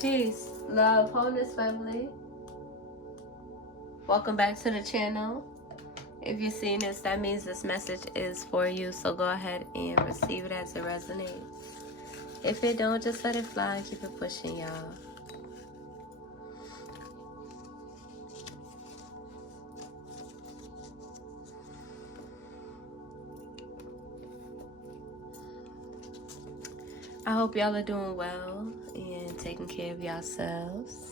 Peace, love, wholeness, family. Welcome back to the channel. If you're seeing this, that means this message is for you. So go ahead and receive it as it resonates. If it don't, just let it fly and keep it pushing, y'all. I hope y'all are doing well and taking care of yourselves.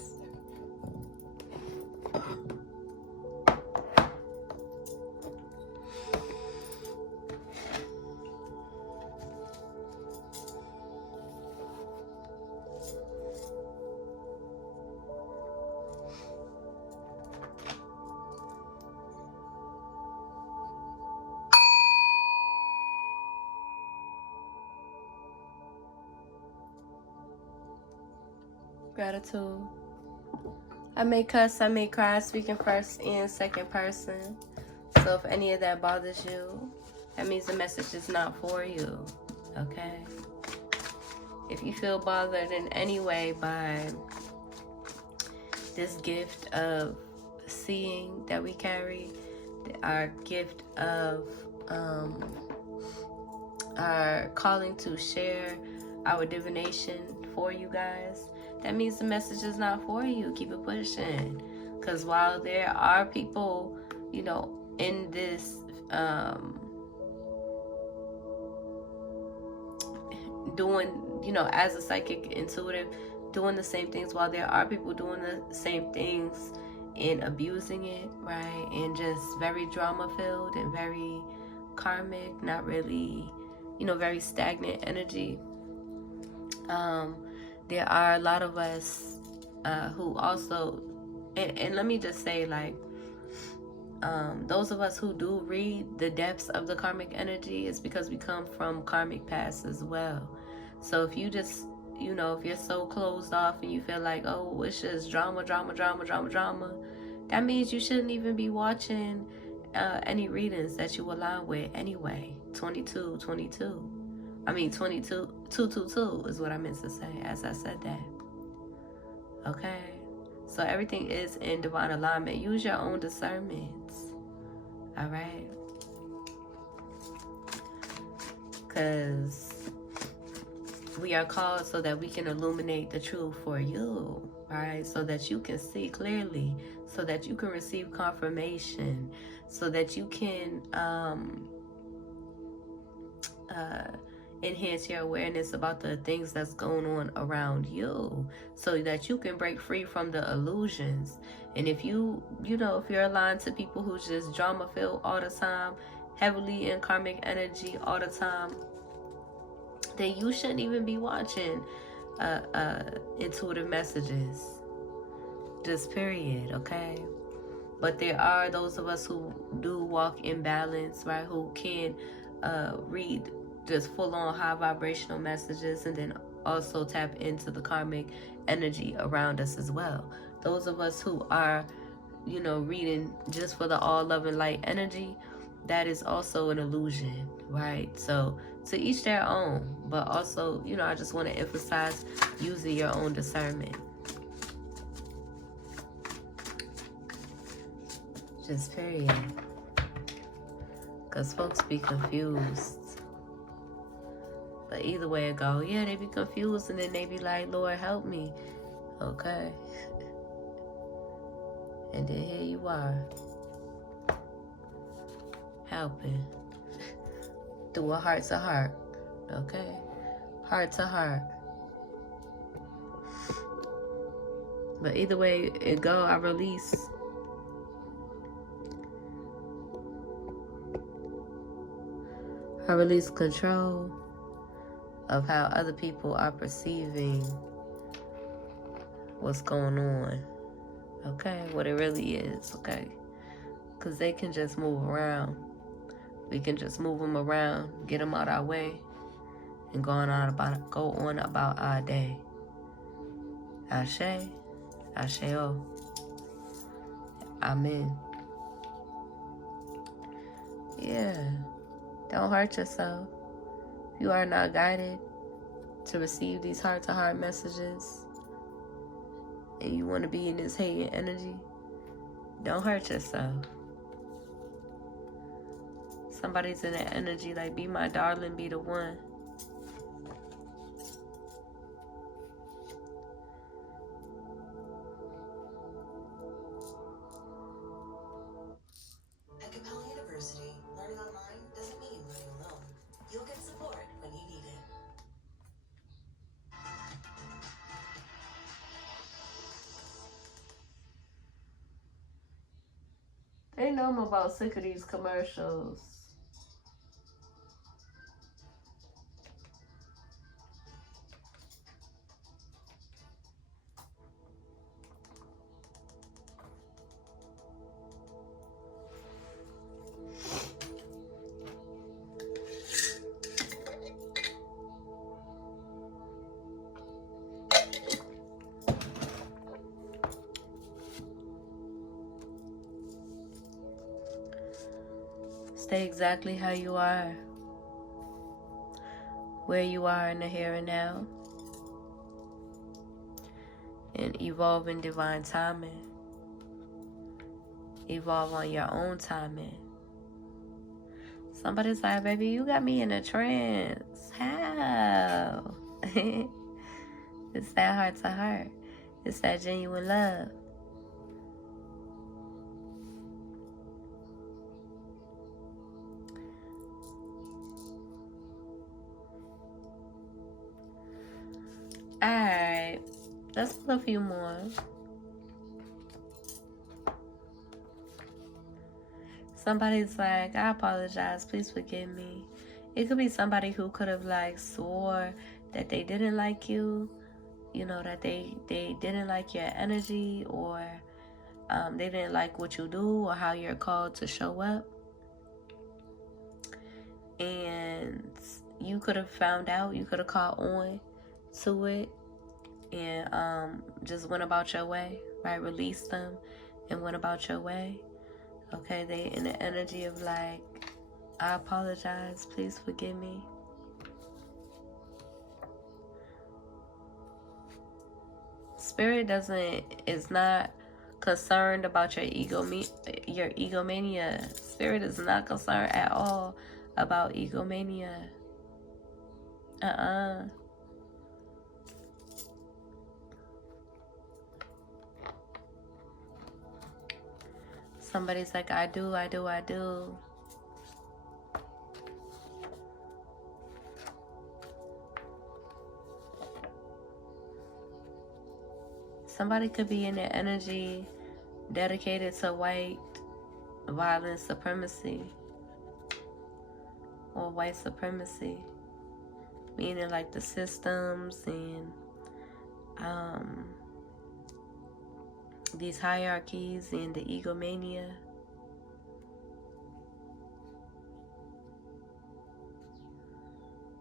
Gratitude. I may cuss, I may cry, speaking first and second person. So if any of that bothers you, that means the message is not for you, okay? If you feel bothered in any way by this gift of seeing that we carry, our gift of our calling to share our divination for you guys, that means the message is not for you. Keep it pushing. Because while there are people, you know, in this doing, you know, as a psychic intuitive, doing the same things, while there are people doing the same things and abusing it, right? And just very drama filled and very karmic, not really, you know, very stagnant energy. There are a lot of us who also, and let me just say, like, those of us who do read the depths of the karmic energy is because we come from karmic past as well. So if you just, you know, if you're so closed off and you feel like, oh, it's just drama, that means you shouldn't even be watching any readings that you align with anyway. 22 222 is what I meant to say as I said that. Okay? So everything is in divine alignment. Use your own discernments. All right? Because we are called so that we can illuminate the truth for you, right? So that you can see clearly, so that you can receive confirmation, so that you can enhance your awareness about the things that's going on around you, so that you can break free from the illusions. And if you know, if you're aligned to people who's just drama filled all the time, heavily in karmic energy all the time, then you shouldn't even be watching intuitive messages. Just period, okay? But there are those of us who do walk in balance, right? Who can read just full-on high vibrational messages and then also tap into the karmic energy around us as well. Those of us who are, you know, reading just for the all-loving light energy, that is also an illusion, right? So to each their own, but also, you know, I just want to emphasize using your own discernment. Just period. Because folks be confused. But either way it go, yeah, they be confused and then they be like, Lord, help me. Okay. And then here you are. Helping. Through a heart to heart. Okay. Heart to heart. But either way it go, I release control of how other people are perceiving what's going on, okay? What it really is, okay? Because they can just move around. We can just move them around, get them out our way, and go on about our day. Ashe, Asheo. Amen. Yeah. Don't hurt yourself. You are not guided to receive these heart-to-heart messages. and you want to be in this hating energy, don't hurt yourself. Somebody's in that energy like, be my darling, be the one. At Capella University, learning online doesn't mean learning alone. You'll get support when you need it. They know I'm about sick of these commercials. Stay exactly how you are, where you are in the here and now, and evolve in divine timing. Evolve on your own timing. Somebody's like, baby, you got me in a trance. How? It's that heart to heart. It's that genuine love. Alright, let's pull a few more. Somebody's like, I apologize, please forgive me. It could be somebody who could have like swore that they didn't like you, you know, that they didn't like your energy, or they didn't like what you do or how you're called to show up. And you could have found out, you could have caught on to it, and just went about your way, right? Released them and went about your way. Okay, they in the energy of like, I apologize, please forgive me. Spirit is not concerned about your egomania. Spirit is not concerned at all about egomania. Somebody's like, I do. Somebody could be in their energy dedicated to white violence supremacy or white supremacy, meaning like the systems and these hierarchies and the egomania.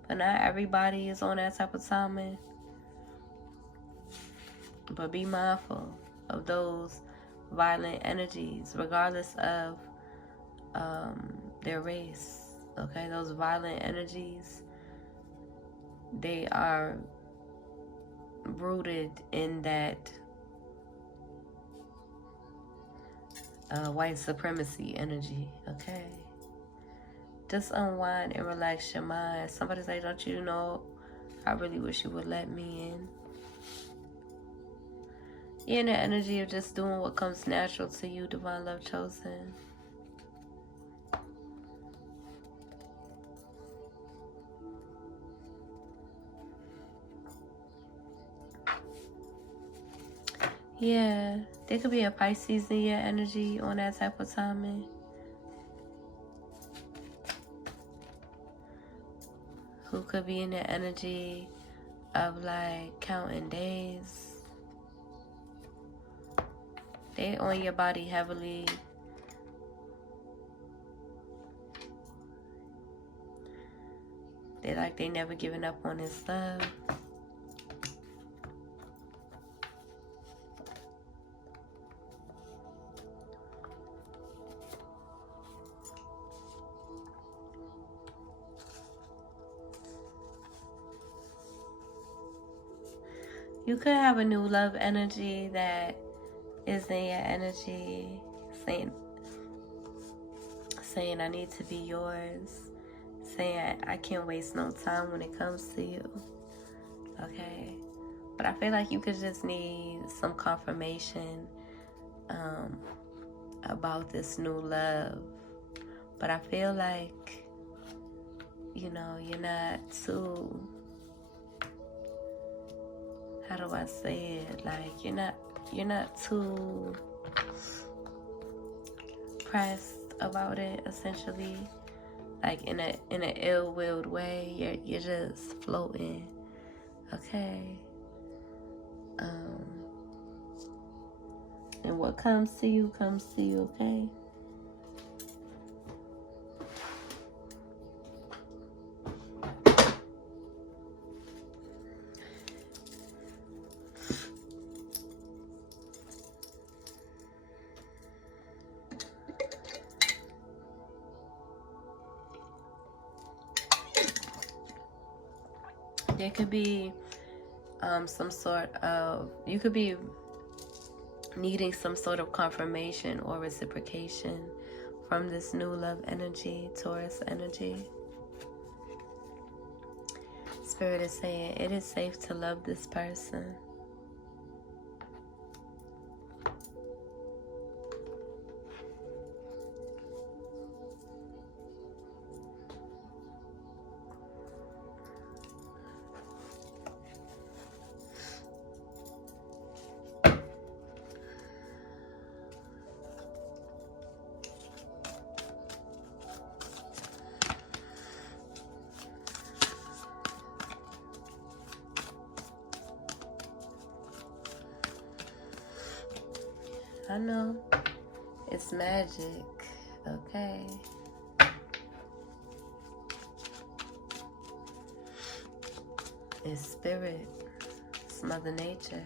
But not everybody is on that type of timing. But be mindful of those violent energies, regardless of their race. Okay, those violent energies, they are rooted in that white supremacy energy. Okay, just unwind and relax your mind. Somebody's like, don't you know, I really wish you would let me in. You're in the energy of just doing what comes natural to you, divine love chosen. Yeah, there could be a Pisces in your energy on that type of timing. Who could be in the energy of like counting days. They on your body heavily. They like they never giving up on this love. You could have a new love energy that is in your energy, saying I need to be yours, saying I can't waste no time when it comes to you. Okay, but I feel like you could just need some confirmation about this new love. But I feel like, you know, you're not too, how do I say it? Like you're not too pressed about it, essentially. Like in an ill-willed way. You're just floating. Okay. And what comes to you, okay? There could be some sort of, you could be needing some sort of confirmation or reciprocation from this new love energy, Taurus energy. Spirit is saying it is safe to love this person. I know it's magic, okay? It's spirit, it's Mother Nature.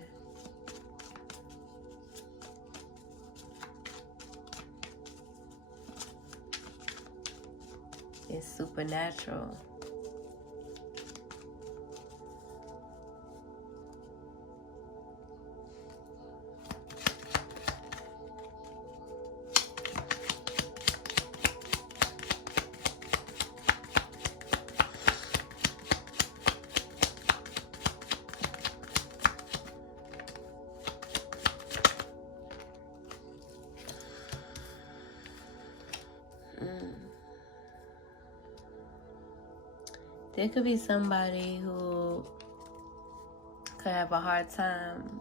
It's supernatural. There could be somebody who could have a hard time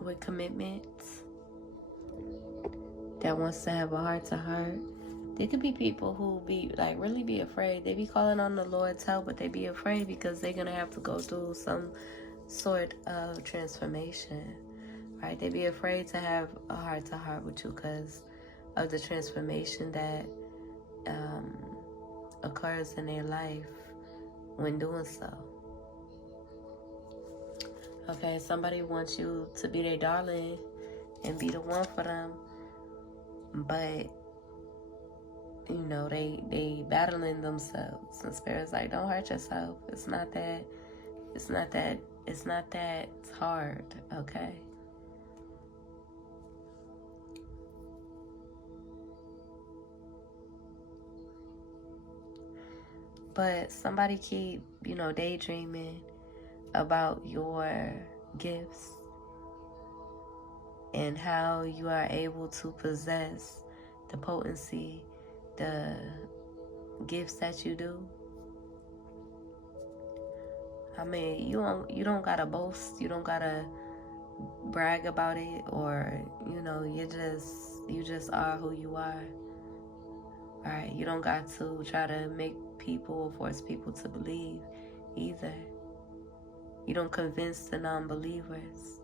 with commitments, that wants to have a heart-to-heart. There could be people who be like really be afraid. They be calling on the Lord's help, but they be afraid because they're gonna have to go through some sort of transformation, right? They be afraid to have a heart-to-heart with you because of the transformation that occurs in their life when doing so. Okay, somebody wants you to be their darling and be the one for them, but you know they battling themselves. And Spirit's like, don't hurt yourself. It's not that hard, okay? But somebody keep, daydreaming about your gifts and how you are able to possess the potency, the gifts that you do. I mean, you don't gotta boast, you don't gotta brag about it, or you just are who you are. All right, you don't got to try to make people or force people to believe either. You don't convince the non-believers.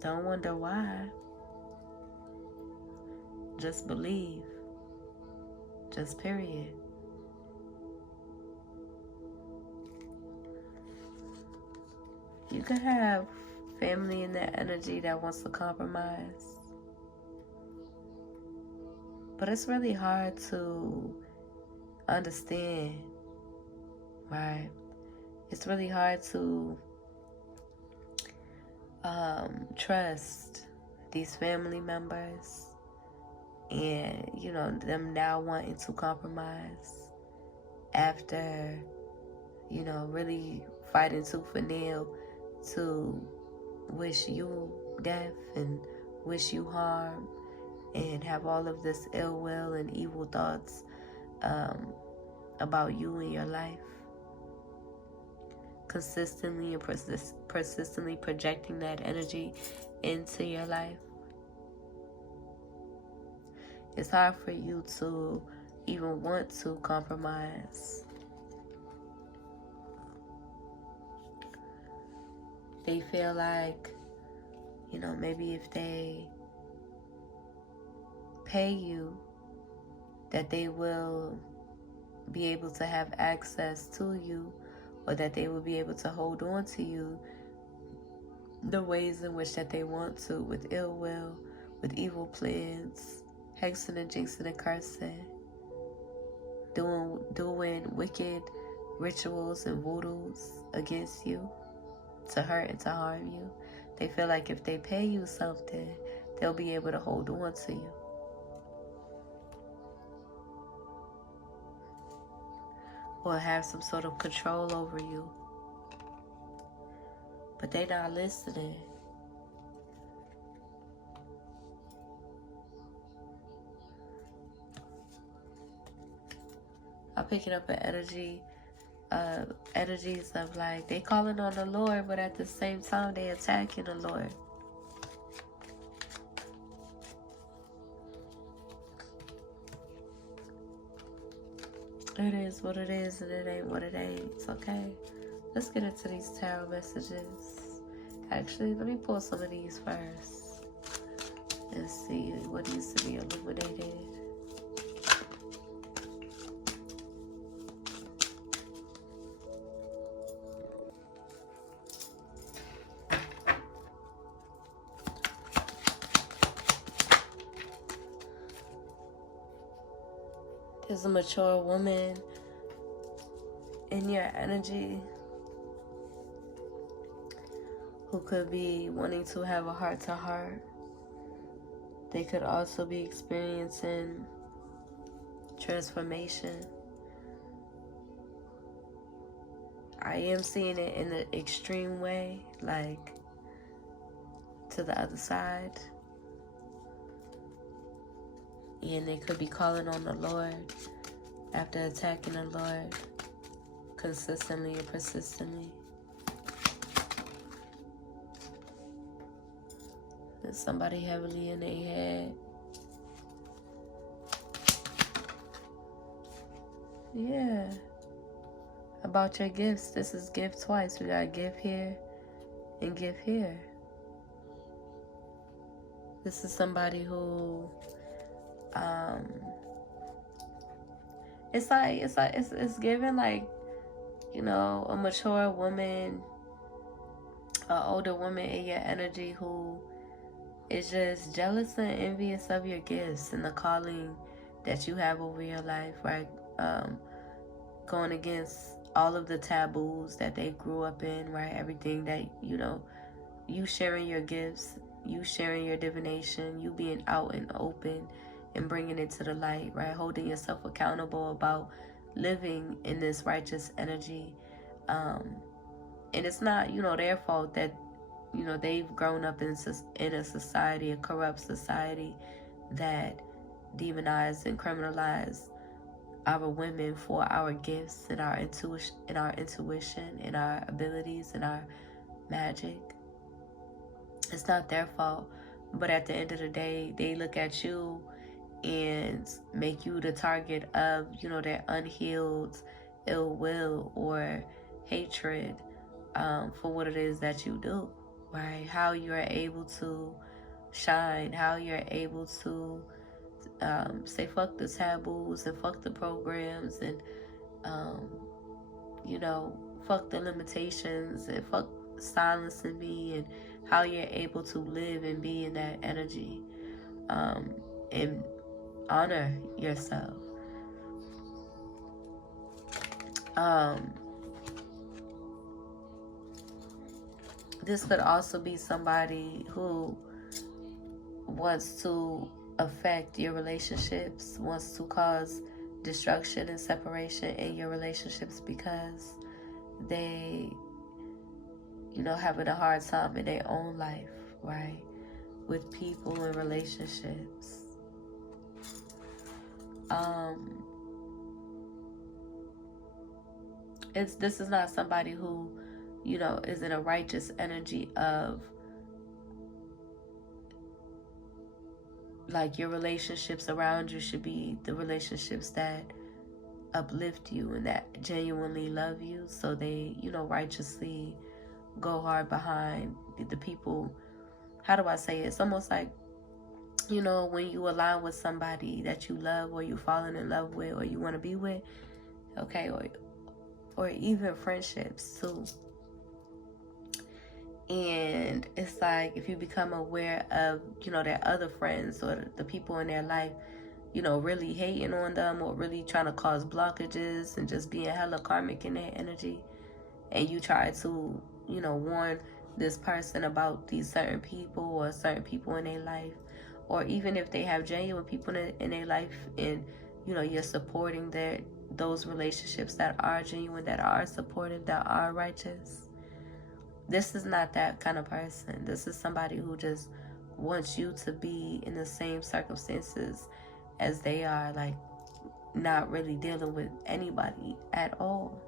Don't wonder why. Just believe. Just period. You could have family in that energy that wants to compromise. But it's really hard to understand, right? It's really hard to trust these family members, and them now wanting to compromise after really fighting tooth and nail to wish you death and wish you harm and have all of this ill will and evil thoughts about you and your life, consistently and persistently projecting that energy into your life. It's hard for you to even want to compromise. They feel like, maybe if they pay you, that they will be able to have access to you, or that they will be able to hold on to you the ways in which that they want to, with ill will, with evil plans, hexing and jinxing and cursing, doing wicked rituals and voodoos against you to hurt and to harm you. They feel like if they pay you something, they'll be able to hold on to you. Or have some sort of control over you. But they're not listening. I'm picking up an energies of like, they calling on the Lord, but at the same time they attacking the Lord. It is what it is, and it ain't what it ain't. It's okay. Let's get into these tarot messages. Actually, let me pull some of these first and see what needs to be illuminated. There's a mature woman in your energy who could be wanting to have a heart-to-heart. They could also be experiencing transformation. I am seeing it in an extreme way, like to the other side. And they could be calling on the Lord after attacking the Lord consistently and persistently. There's somebody heavily in their head. Yeah. About your gifts. This is gift twice. We got give here and give here. This is somebody who it's given like, a mature woman, an older woman in your energy who is just jealous and envious of your gifts and the calling that you have over your life, right? Going against all of the taboos that they grew up in, right? Everything that, you sharing your gifts, you sharing your divination, you being out and open and bringing it to the light, right? Holding yourself accountable about living in this righteous energy. And it's not, their fault that, they've grown up in a society, a corrupt society that demonize and criminalize our women for our gifts and our intuition and our abilities and our magic. It's not their fault, but at the end of the day, they look at you and make you the target of, their unhealed ill will or hatred for what it is that you do, right? How you're able to shine, how you're able to say fuck the taboos and fuck the programs and, fuck the limitations and fuck silencing me, and how you're able to live and be in that energy. And Honor yourself. This could also be somebody who wants to affect your relationships, wants to cause destruction and separation in your relationships because they, having a hard time in their own life, right? With people and relationships. This is not somebody who, is in a righteous energy of like your relationships around you should be the relationships that uplift you and that genuinely love you. So they, righteously go hard behind the people. How do I say it? It's almost like, when you align with somebody that you love or you falling in love with or you want to be with, okay, or even friendships too. And it's like if you become aware of, their other friends or the people in their life, really hating on them or really trying to cause blockages and just being hella karmic in their energy, and you try to, warn this person about these certain people or certain people in their life, or even if they have genuine people in their life and, you're supporting those relationships that are genuine, that are supportive, that are righteous. This is not that kind of person. This is somebody who just wants you to be in the same circumstances as they are, like not really dealing with anybody at all,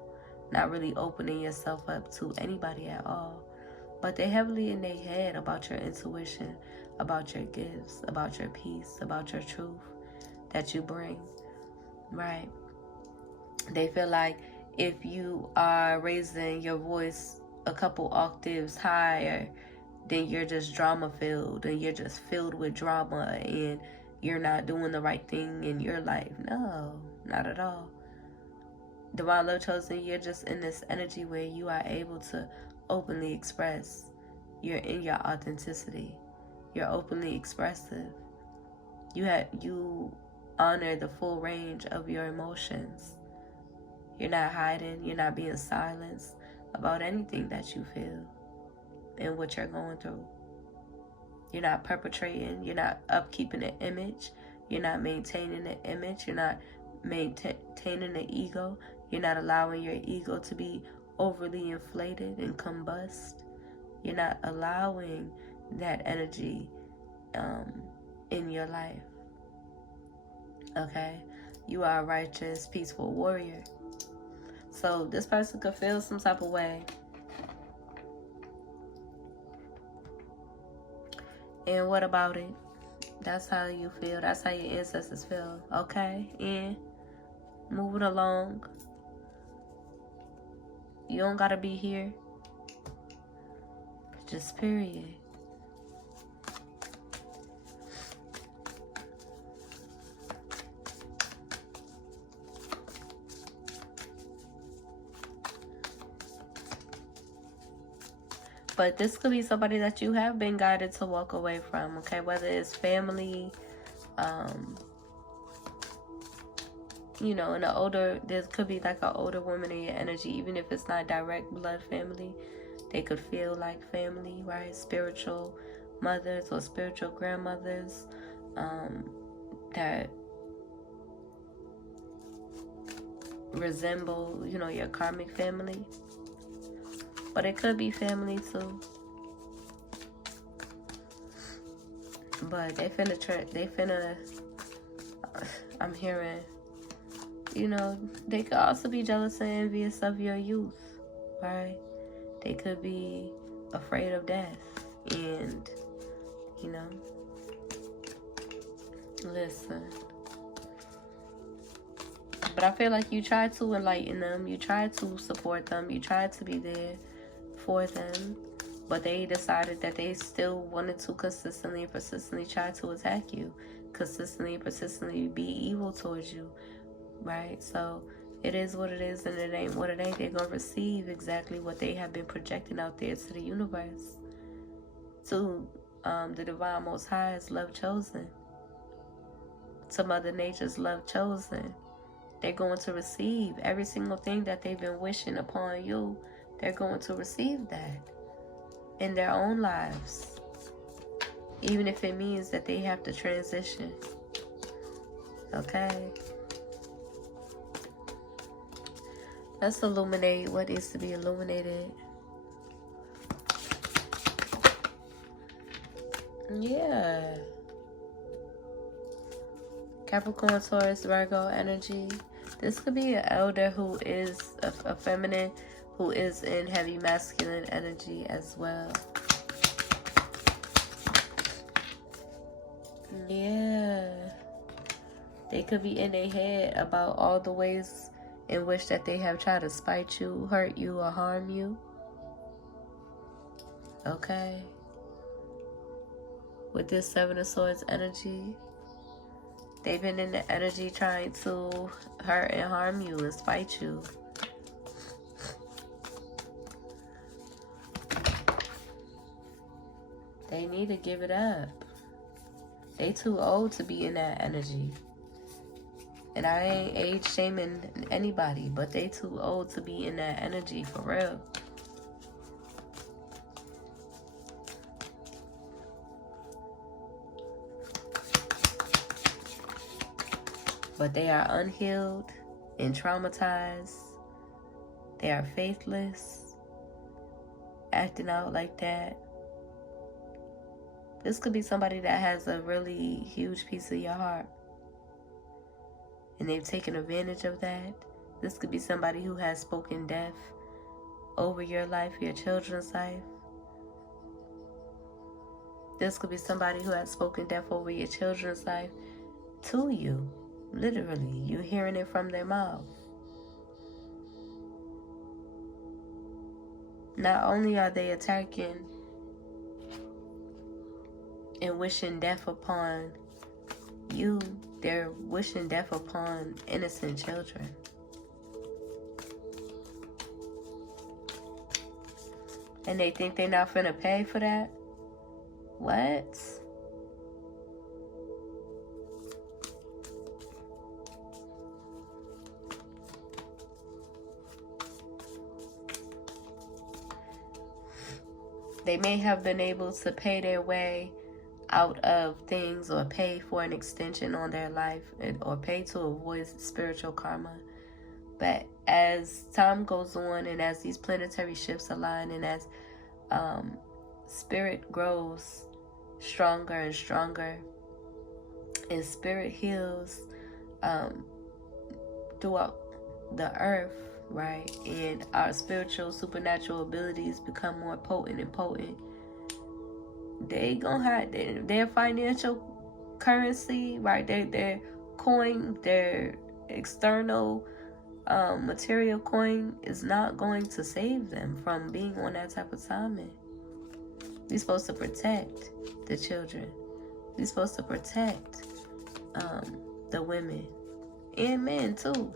not really opening yourself up to anybody at all. But they're heavily in their head about your intuition, about your gifts, about your peace, about your truth that you bring, right? They feel like if you are raising your voice a couple octaves higher, then you're just drama filled and you're just filled with drama and you're not doing the right thing in your life. No, not at all. Divine Love Chosen, you're just in this energy where you are able to openly express. You're in your authenticity. You're openly expressive. You honor the full range of your emotions. You're not hiding. You're not being silenced about anything that you feel and what you're going through. You're not perpetrating. You're not upkeeping an image. You're not maintaining an image. You're not maintaining an ego. You're not allowing your ego to be overly inflated and combust. You're not allowing that energy in your life. Okay? You are a righteous, peaceful warrior. So this person could feel some type of way. And what about it? That's how you feel. That's how your ancestors feel. Okay? And moving along. You don't gotta be here. Just period. But this could be somebody that you have been guided to walk away from, okay? Whether it's family, there could be like an older woman in your energy, even if it's not direct blood family. They could feel like family, right? Spiritual mothers or spiritual grandmothers that resemble, your karmic family. But it could be family too. But they finna, I'm hearing, they could also be jealous and envious of your youth, right? They could be afraid of death. And, listen. But I feel like you try to enlighten them. You try to support them. You try to be there for them, but they decided that they still wanted to consistently and persistently try to attack you, consistently and persistently be evil towards you, right? So it is what it is, and it ain't what it ain't. They're gonna receive exactly what they have been projecting out there to the universe, to the Divine Most High's love chosen. to Mother Nature's love chosen. They're going to receive every single thing that they've been wishing upon you. They're going to receive that in their own lives, even if it means that they have to transition. Okay? Let's illuminate what needs to be illuminated. Yeah. Capricorn, Taurus, Virgo energy. This could be an elder who is a feminine, who is in heavy masculine energy as well. Yeah. They could be in their head about all the ways in which that they have tried to spite you, hurt you, or harm you. Okay. With this Seven of Swords energy, they've been in the energy trying to hurt and harm you and spite you. They need to give it up. They too old to be in that energy. And I ain't age shaming anybody, but they too old to be in that energy for real. But they are unhealed and traumatized. They are faithless, acting out like that. This could be somebody that has a really huge piece of your heart, and they've taken advantage of that. This could be somebody who has spoken death over your life, your children's life. This could be somebody who has spoken death over your children's life to you. Literally, you hearing it from their mouth. Not only are they attacking and wishing death upon you, they're wishing death upon innocent children. And they think they're not finna pay for that? What? They may have been able to pay their way out of things, or pay for an extension on their life, or pay to avoid spiritual karma. But as time goes on, and as these planetary shifts align, and as spirit grows stronger and stronger, and spirit heals throughout the earth, right? And our spiritual, supernatural abilities become more potent and potent. They gonna have their financial currency, right? Their coin, their external material coin is not going to save them from being on that type of timing. We're supposed to protect the children. We're supposed to protect the women and men too.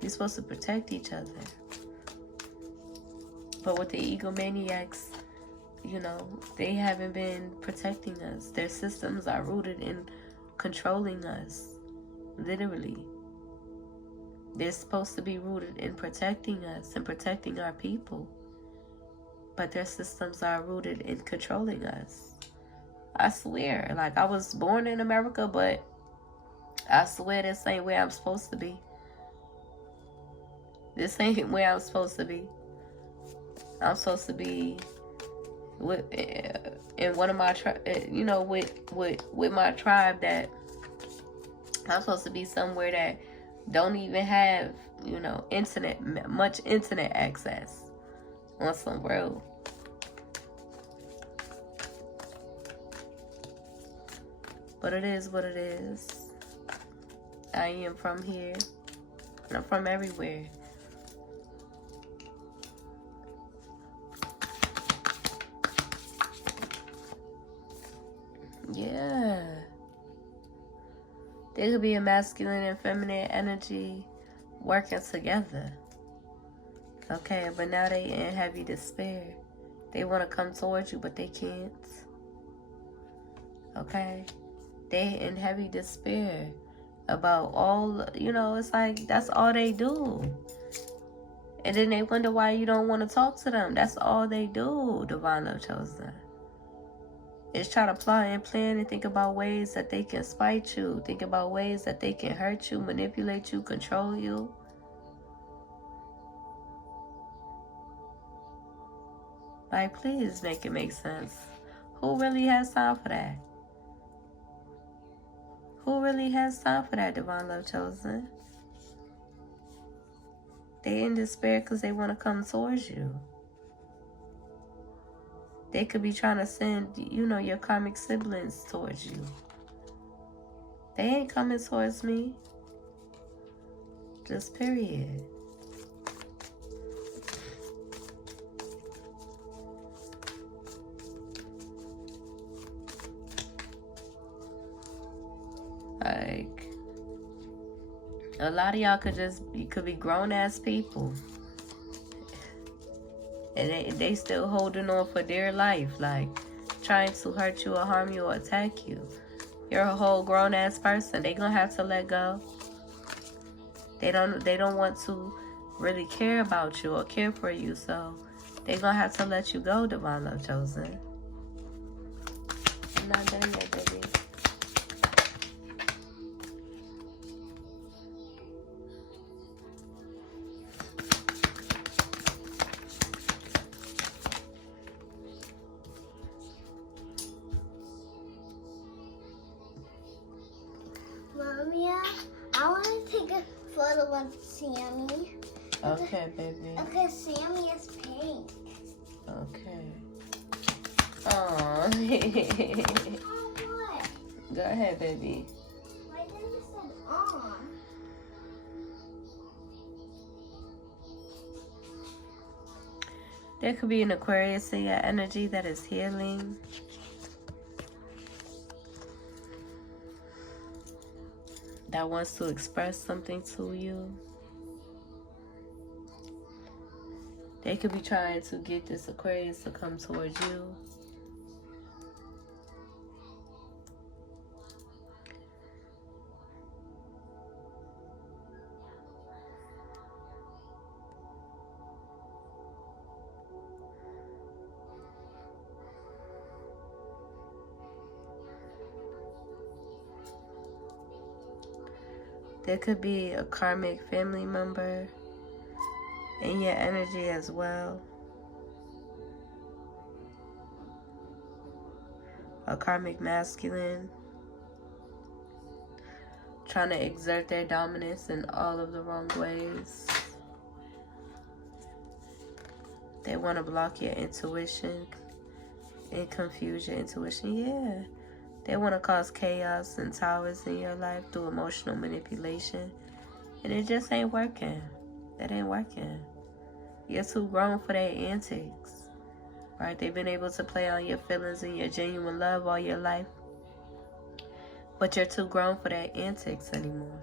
We're supposed to protect each other. But with the egomaniacs, you know, they haven't been protecting us. Their systems are rooted in controlling us. Literally. They're supposed to be rooted in protecting us and protecting our people. But their systems are rooted in controlling us. I swear. Like, I was born in America, but I swear this ain't where I'm supposed to be. This ain't where I'm supposed to be. I'm supposed to be in one of my with my tribe, that I'm supposed to be somewhere that don't even have, much internet access, on some road. But it is what it is. I am from here, and I'm from everywhere. Yeah. There could be a masculine and feminine energy working together. Okay, but now they in heavy despair. They want to come towards you, but they can't. Okay? They in heavy despair. about all, it's like that's all they do. And then they wonder why you don't want to talk to them. That's all they do, Divine Love Chosen. Is try to plot and plan and think about ways that they can spite you. Think about ways that they can hurt you, manipulate you, control you. Like, please make it make sense. Who really has time for that? Who really has time for that, Divine Love Chosen? They in despair because they want to come towards you. They could be trying to send, your karmic siblings towards you. They ain't coming towards me. Just period. Like, a lot of y'all could be grown ass people. And they still holding on for dear life, like trying to hurt you or harm you or attack you. You're a whole grown ass person. They gonna have to let go. They don't want to really care about you or care for you, so they gonna have to let you go, Divine Love Chosen. I'm not done yet, baby. Mommy, I want to take a photo of Sammy. Okay, baby. Okay, Sammy is pink. Okay. Aww. Oh, what? Go ahead, baby. Why didn't you say on? There could be an Aquarius in your energy that is healing. That wants to express something to you. They could be trying to get this Aquarius to come towards you. There could be a karmic family member in your energy as well. A karmic masculine trying to exert their dominance in all of the wrong ways. They want to block your intuition and confuse your intuition. Yeah. They want to cause chaos and towers in your life through emotional manipulation. And it just ain't working. That ain't working. You're too grown for their antics. Right? They've been able to play on your feelings and your genuine love all your life. But you're too grown for their antics anymore.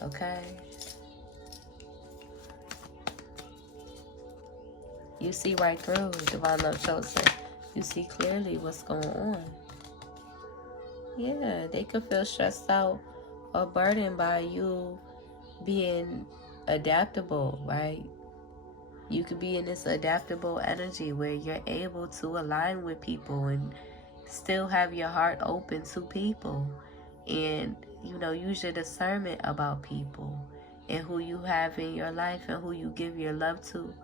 Okay? You see right through Divine Love Chosen. You see clearly what's going on. Yeah, they could feel stressed out or burdened by you being adaptable, right? You could be in this adaptable energy where you're able to align with people and still have your heart open to people. And, use your discernment about people and who you have in your life and who you give your love to.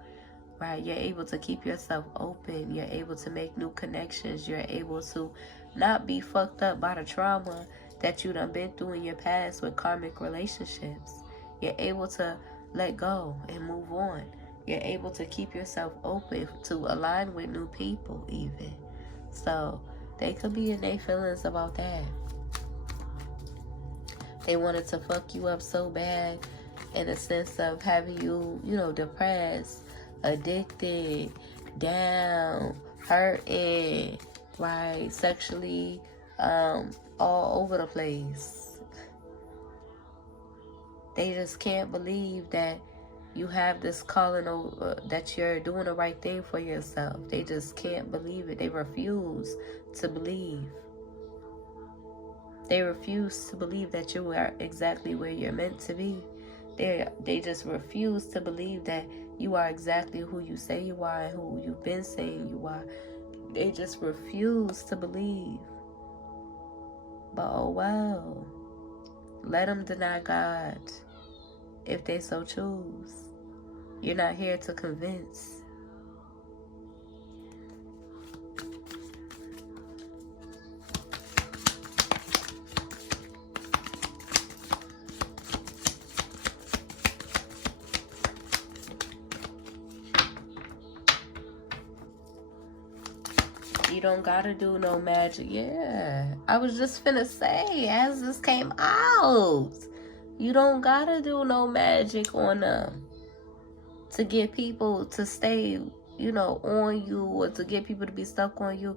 Right, you're able to keep yourself open. You're able to make new connections. You're able to not be fucked up by the trauma that you done been through in your past with karmic relationships. You're able to let go and move on. You're able to keep yourself open to align with new people even. So they could be in their feelings about that. They wanted to fuck you up so bad in a sense of having you, depressed, addicted, down, hurting, right? Sexually, all over the place. They just can't believe that you have this calling, that you're doing the right thing for yourself. They just can't believe it. They refuse to believe. They refuse to believe that you are exactly where you're meant to be. They just refuse to believe that you are exactly who you say you are and who you've been saying you are. They just refuse to believe. But oh well, let them deny God if they so choose. You're not here to convince. You don't gotta do no magic. Yeah, I was just finna say, as this came out, you don't gotta do no magic on them to get people to stay, on you, or to get people to be stuck on you.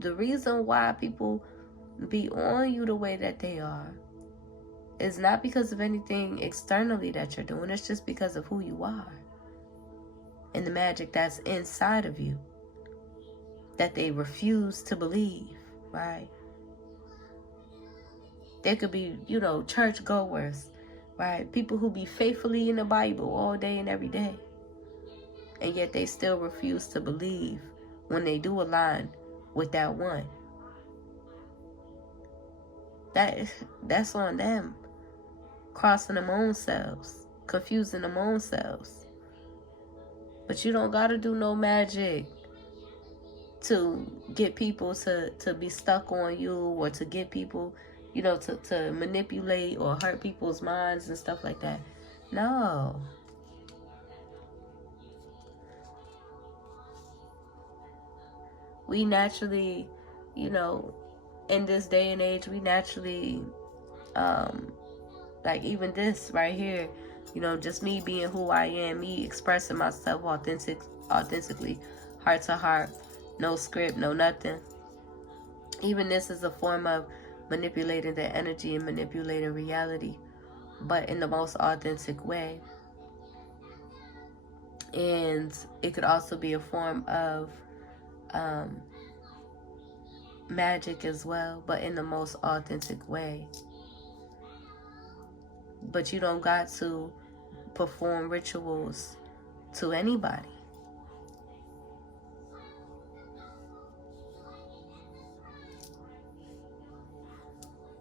The reason why people be on you the way that they are is not because of anything externally that you're doing. It's just because of who you are and the magic that's inside of you that they refuse to believe, right? They could be, church goers, right? People who be faithfully in the Bible all day and every day. And yet they still refuse to believe when they do align with that one. That's on them. Crossing them own selves. Confusing them own selves. But you don't gotta do no magic to get people to be stuck on you, or to get people, to manipulate or hurt people's minds and stuff like that. No. We naturally, in this day and age, we naturally, like even this right here, just me being who I am, me expressing myself authentically, heart to heart, no script, no nothing. Even this is a form of manipulating the energy and manipulating reality, but in the most authentic way. And it could also be a form of magic as well, but in the most authentic way. But you don't got to perform rituals to anybody.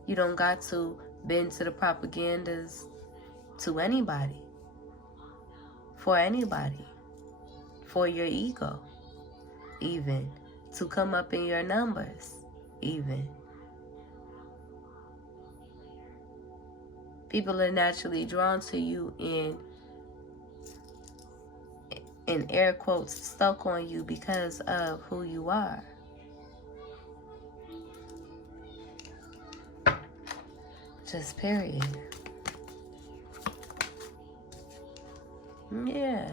You don't got to bend to the propagandas to anybody. For anybody. For your ego. Even. To come up in your numbers. Even. People are naturally drawn to you in air quotes, stuck on you because of who you are. Just period. Yeah.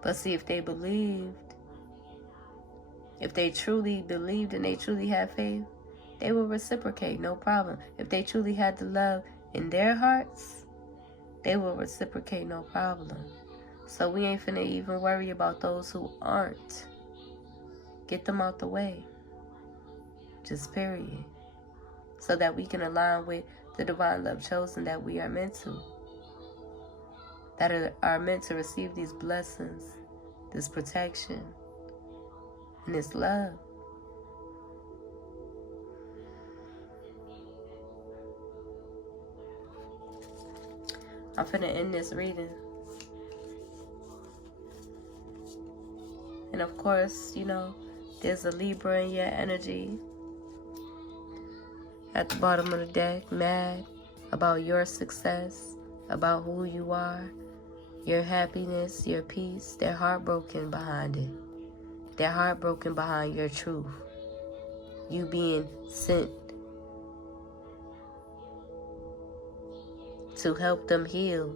But see, if they believed, if they truly believed and they truly had faith, they will reciprocate, no problem. If they truly had the love in their hearts, they will reciprocate, no problem. So we ain't finna even worry about those who aren't. Get them out the way. Just period. So that we can align with the divine love chosen that we are meant to. That are meant to receive these blessings, this protection, and this love. I'm finna end this reading. And of course, there's a Libra in your energy at the bottom of the deck, mad about your success, about who you are, your happiness, your peace. They're heartbroken behind it. They're heartbroken behind your truth. You being sent to help them heal.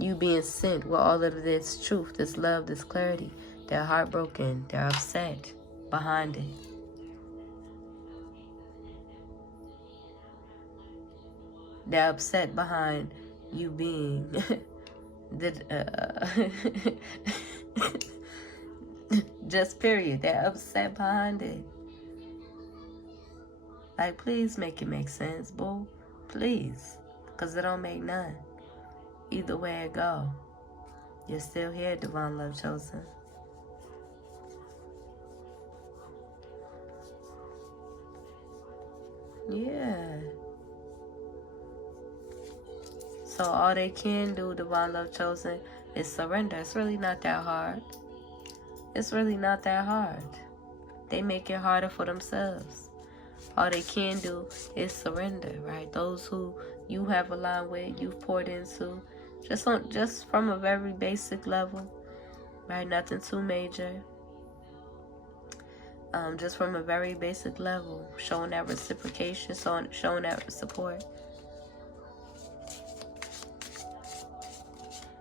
You being sent with all of this truth, this love, this clarity. They're heartbroken. They're upset behind it. They're upset behind you being Just period. They're upset behind it. Like, please make it make sense, boo. Please. Because it don't make none. Either way it go. You're still here, Divine Love Chosen. Yeah. So all they can do, Divine Love Chosen, is surrender. It's really not that hard. It's really not that hard. They make it harder for themselves. All they can do is surrender, right? Those who you have aligned with, you've poured into, just from a very basic level, right? Nothing too major. Just from a very basic level, showing that reciprocation, showing that support.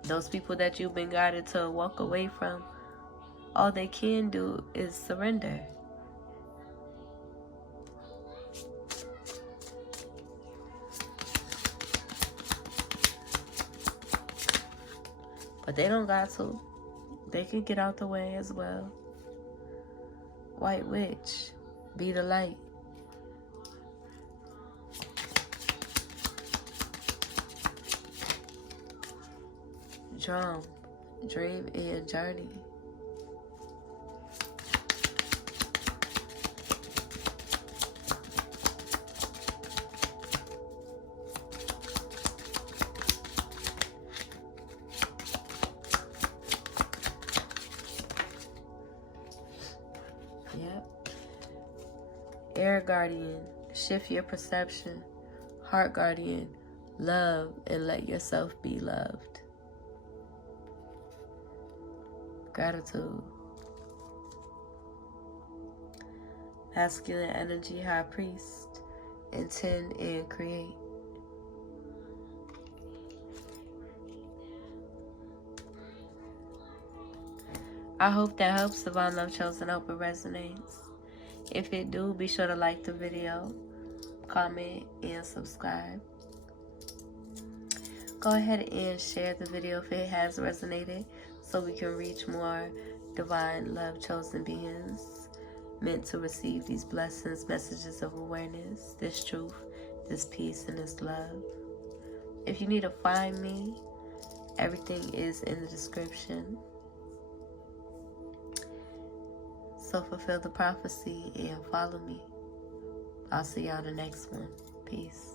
Those people that you've been guided to walk away from, all they can do is surrender. But they don't got to. They can get out the way as well. White Witch, be the light. Drum, dream and journey. Yep. Air Guardian, shift your perception. Heart Guardian, love and let yourself be loved. Gratitude. Masculine energy, High Priest, intend and create. I hope that helps, Divine Love Chosen. I hope it resonates. If it do, be sure to like the video, comment, and subscribe. Go ahead and share the video if it has resonated, so we can reach more Divine Love Chosen beings meant to receive these blessings, messages of awareness, this truth, this peace, and this love. If you need to find me, everything is in the description. So fulfill the prophecy and follow me. I'll see y'all in the next one. Peace.